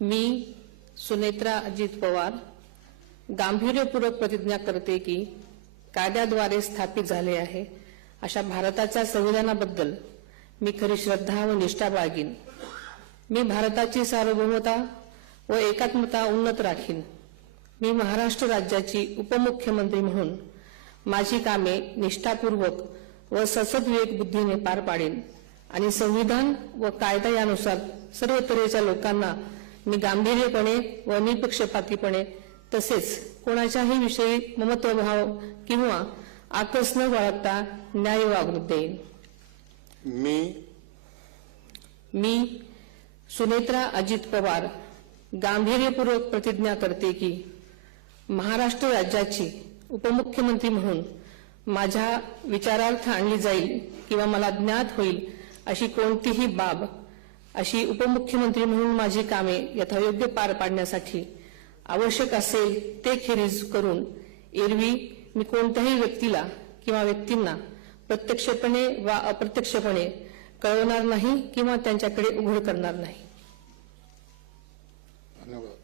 मी सुनेत्रा अजित पवार गांभीर्यपूर्वक प्रतिज्ञा करते की कायद्याद्वारे स्थापित झाले आहे अशा भारताच्या संविधानाबद्दल मी खरी श्रद्धा व निष्ठा बाळगीन। मी भारताची सार्वभौमता व एकात्मता उन्नत राखीन। मी महाराष्ट्र राज्याची उपमुख्यमंत्री म्हणून माझी कामे निष्ठापूर्वक व ससद्विवेक बुद्धीने पार पाडेन आणि संविधान व कायदा यानुसार सर्व तऱ्हेच्या लोकांना मी गांभीर्यपणे व निपक्षपातीपणे तसेच कोणाच्याही विषयी ममत्वभाव किंवा आकस न बाळगता न्याय वागणूक देईन। मी सुनेत्रा अजित पवार गांभीर्यपूर्वक प्रतिज्ञा करते की महाराष्ट्र राज्याची उपमुख्यमंत्री म्हणून माझ्या विचारार्थ आणली जाईल किंवा मला ज्ञात होईल अशी कोणतीही बाब अशी उपमुख्यमंत्री म्हणून माझी कामे यथायोग्य पार पाडण्यासाठी आवश्यक असेल ते खेरीज करून एरवी मी कोणत्याही व्यक्तीला किंवा व्यक्तींना प्रत्यक्षपणे वा अप्रत्यक्षपणे कळवणार नाही किंवा त्यांच्याकडे उघड करणार नाही। धन्यवाद।